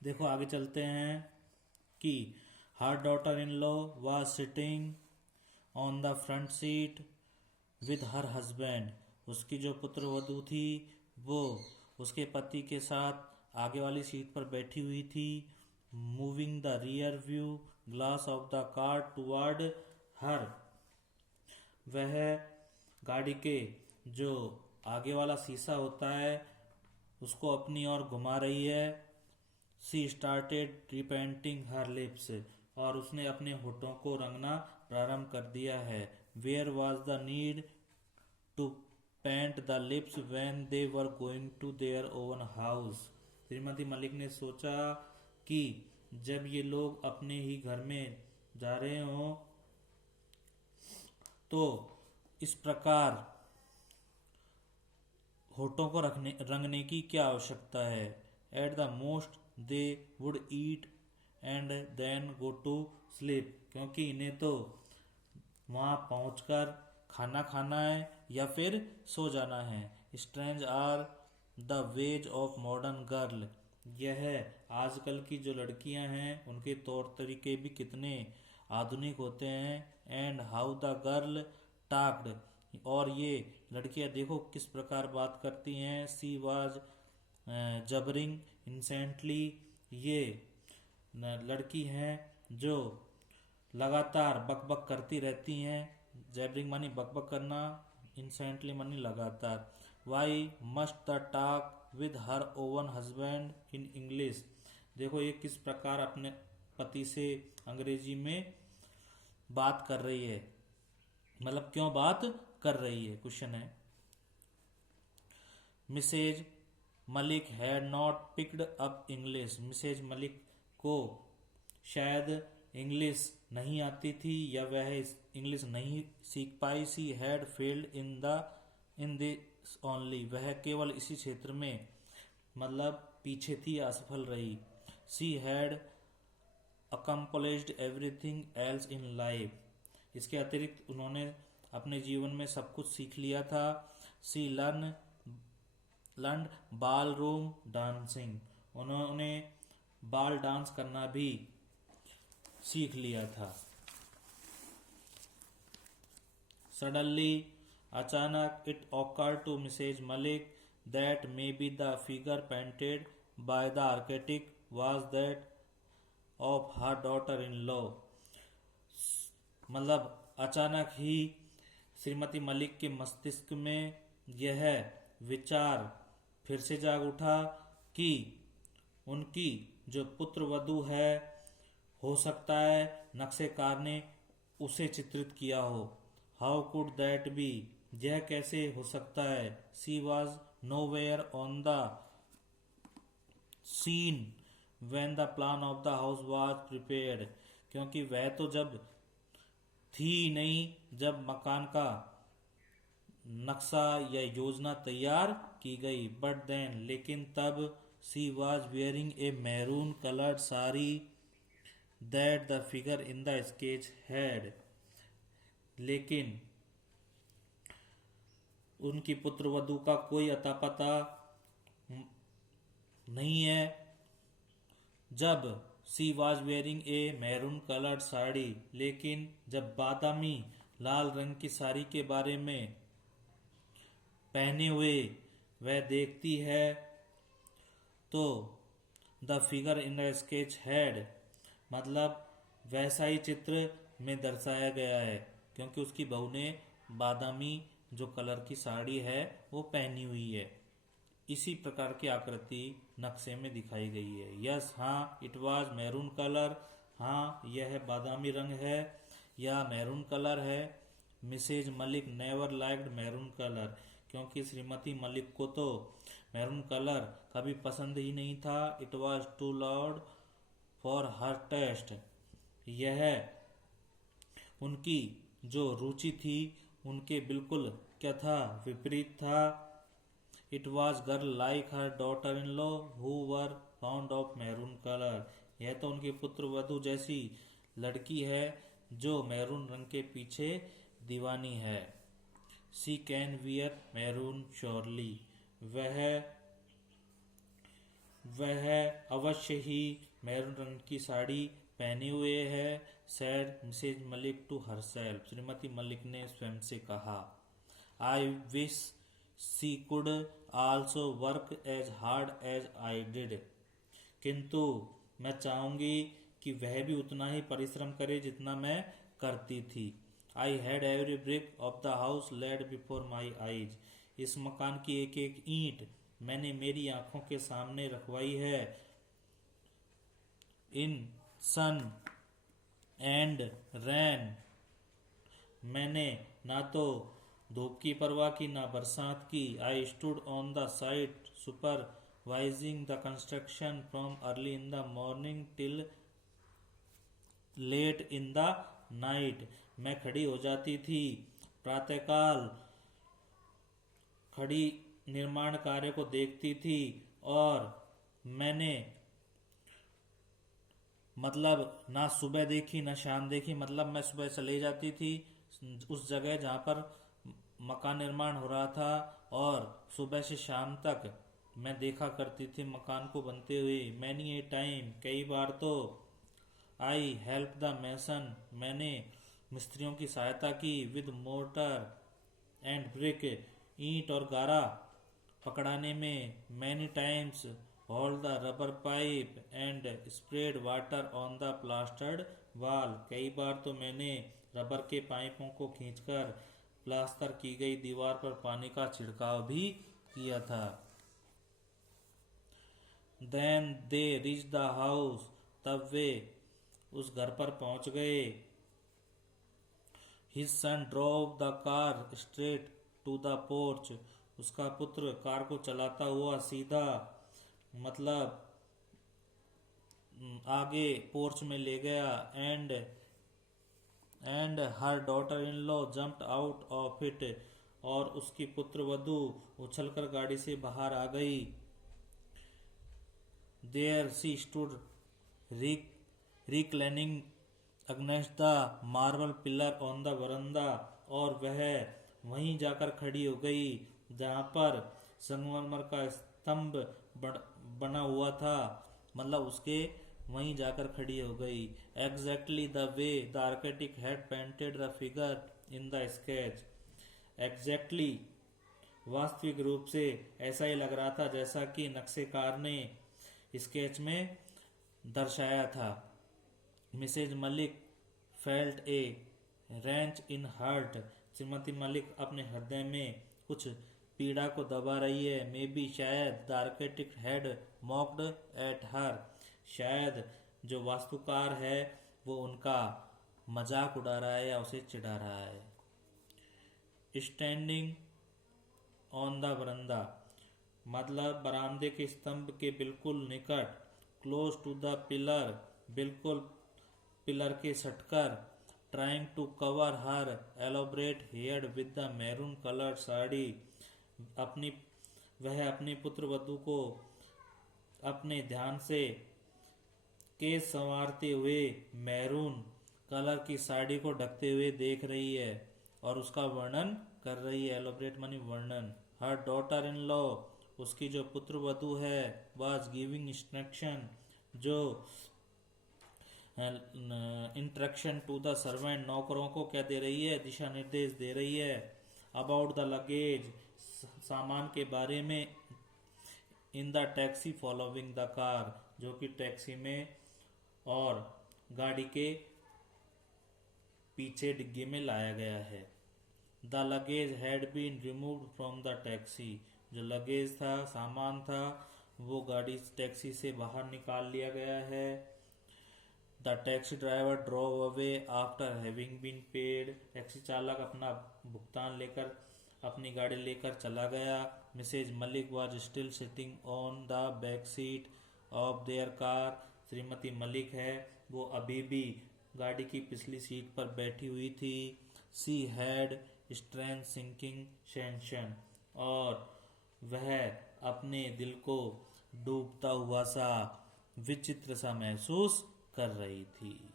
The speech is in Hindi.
देखो आगे चलते हैं कि her daughter in law was sitting on the front seat with her husband. उसकी जो पुत्र वधू थी वो उसके पति के साथ आगे वाली सीट पर बैठी हुई थी। Moving the rear view glass of the car toward her, वह गाड़ी के जो आगे वाला शीशा होता है उसको अपनी ओर घुमा रही है। सी स्टार्टेड रिपेंटिंग हर लिप्स, और उसने अपने होठों को रंगना प्रारंभ कर दिया है। Where was the need to paint the lips when they were going to their own house. Shrimati Malik ने सोचा कि जब ये लोग अपने ही घर में जा रहे हों तो इस प्रकार होठों को रंगने की क्या आवश्यकता है। At the most they would eat and then go to sleep, क्योंकि इन्हें तो वहां पहुंचकर खाना खाना है या फिर सो जाना है। Strange are the ways of modern girl, यह आजकल की जो लड़कियां हैं उनके तौर तरीके भी कितने आधुनिक होते हैं। एंड हाउ द गर्ल टाक्ड, और ये लड़कियां देखो किस प्रकार बात करती हैं। सी वाज जबरिंग इंसेंटली, ये लड़की हैं जो लगातार बकबक करती रहती हैं। जैबरिंग मानी बकबक करना, इंसेंटली मानी लगातार। Why must the talk with her own husband in English, देखो ये किस प्रकार अपने पति से अंग्रेजी में बात कर रही है, मतलब क्यों बात कर रही है, क्वेश्चन है। Mrs Malik had not picked up English, Mrs Malik को शायद इंग्लिश नहीं आती थी या वह इंग्लिश नहीं सीख पाई। She had failed in this only, वह केवल इसी क्षेत्र में मतलब पीछे थी, असफल रही। She had accomplished everything else in life, इसके अतिरिक्त उन्होंने अपने जीवन में सब कुछ सीख लिया था। सी लर्न बाल रूम डांसिंग, उन्होंने बाल डांस करना भी सीख लिया था। सडनली, अचानक, it occur to Mrs Malik that may be the figure painted by the architect was that of her daughter in law, मतलब अचानक ही श्रीमती मलिक के मस्तिष्क में यह विचार फिर से जाग उठा कि उनकी जो पुत्र वधू है हो सकता है नक्शेकार ने उसे चित्रित किया हो। हाउ कुड दैट बी, यह कैसे हो सकता है। She was nowhere on the scene when the plan of the house was prepared, क्योंकि वह तो जब थी नहीं जब मकान का नक्शा या योजना तैयार की गई। बट देन, लेकिन तब, she was wearing a maroon coloured sari that the figure in the sketch had, लेकिन उनकी पुत्र वधू का कोई अता पता नहीं है। जब she was wearing a maroon coloured sari, लेकिन जब बादामी लाल रंग की साड़ी के बारे में पहने हुए वह देखती है तो the figure in the sketch had, मतलब वैसा ही चित्र में दर्शाया गया है, क्योंकि उसकी बहू ने बादामी जो कलर की साड़ी है वो पहनी हुई है। इसी प्रकार की आकृति नक्शे में दिखाई गई है। यस, हाँ, इट वाज मैरून कलर, हाँ यह बादामी रंग है या मैरून कलर है। Mrs Malik never liked maroon colour, क्योंकि श्रीमती मलिक को तो मैरून कलर कभी पसंद ही नहीं था। It was too loud for her taste, यह उनकी जो रुचि थी उनके बिल्कुल क्या था, विपरीत था। It was girl like her daughter in law who were found of maroon colour, यह तो उनके पुत्र वधू जैसी लड़की है जो मैरून रंग के पीछे दीवानी है। सी कैन वियर मैरून श्योरली, वह वह अवश्य ही मैरून रंग की साड़ी पहने हुए है, said Mrs Malik to herself, Shrimati Malik ने स्वयं से कहा। I wish she could also work as hard as I did, किंतु मैं चाहूंगी कि वह भी उतना ही परिश्रम करे जितना मैं करती थी। I had every brick of the house laid before my eyes, इस मकान की एक एक ईंट मैंने मेरी आंखों के सामने रखवाई है। इन सन एंड रैन, मैंने ना तो धूप की परवाह की ना बरसात की। I stood on the side supervising the construction from early in the morning till late in the night, मैं खड़ी हो जाती थी प्रातःकाल, खड़ी निर्माण कार्य को देखती थी, और मैंने मतलब ना सुबह देखी ना शाम देखी, मतलब मैं सुबह चले जाती थी उस जगह जहाँ पर मकान निर्माण हो रहा था, और सुबह से शाम तक मैं देखा करती थी मकान को बनते हुए। मैनी ए टाइम, कई बार तो आई हेल्प द मैसन, मैंने मिस्त्रियों की सहायता की। विद मोर्टर एंड ब्रिक, ईंट और गारा पकड़ाने में। Many times hold the rubber pipe and spread water on the plastered wall, कई बार तो मैंने रबर के पाइपों को खींचकर प्लास्टर की गई दीवार पर पानी का छिड़काव भी किया था। Then they reach the house, तब वे उस घर पर पहुंच गए। His son drove the car straight to the porch, उसका पुत्र कार को चलाता हुआ सीधा मतलब आगे पोर्च में ले गया। And her daughter in law jumped out of it, और उसकी पुत्र वधू उछलकर गाड़ी से बाहर आ गई। There she stood reclining against the marble pillar on the veranda, और वह वहीं जाकर खड़ी हो गई जहां पर संगमरमर का स्तंभ बना हुआ था, मतलब उसके वहीं जाकर खड़ी हो गई। Exactly the way the architect had painted the figure in the sketch, exactly वास्तविक रूप से ऐसा ही लग रहा था जैसा कि नक्शेकार ने स्केच में दर्शाया था। Mrs Malik felt a wrench in heart, Shrimati Malik अपने हृदय में कुछ पीड़ा को दबा रही है। मे बी, शायद the architect had mocked at her, शायद जो वास्तुकार है वो उनका मजाक उड़ा रहा है या उसे चिढ़ा रहा है। स्टैंडिंग ऑन द बरंदा, मतलब बरामदे के स्तंभ के बिल्कुल निकट। क्लोज टू द पिलर, बिल्कुल पिलर के सटकर। Trying to cover her elaborate hair with the maroon coloured sari, वह अपनी पुत्र वधू को अपने ध्यान से केस संवारते हुए मैरून कलर की साड़ी को ढकते हुए देख रही है और उसका वर्णन कर रही है। एलोब्रेट मानी वर्णन। हर डॉटर इन लॉ, उसकी जो पुत्र वधू है, वाज गिविंग इंस्ट्रक्शन, जो इंस्ट्रक्शन टू द सर्वेंट, नौकरों को क्या दे रही है, दिशा निर्देश दे रही है। अबाउट द लगेज, सामान के बारे में। In the taxi following the car, जो कि टैक्सी में और गाड़ी के पीछे डिग्गी में लाया गया है। The luggage had been removed from the taxi, जो लगेज था, सामान था, वो गाड़ी टैक्सी से बाहर निकाल लिया गया है। The taxi driver drove away after having been paid, taxi चालक अपना भुगतान लेकर अपनी गाड़ी लेकर चला गया। Mrs Malik was still sitting on the back seat of their car, Shrimati Malik है वो अभी भी गाड़ी की पिछली सीट पर बैठी हुई थी। She had strange sinking sensation, और वह अपने दिल को डूबता हुआ सा विचित्र सा महसूस कर रही थी।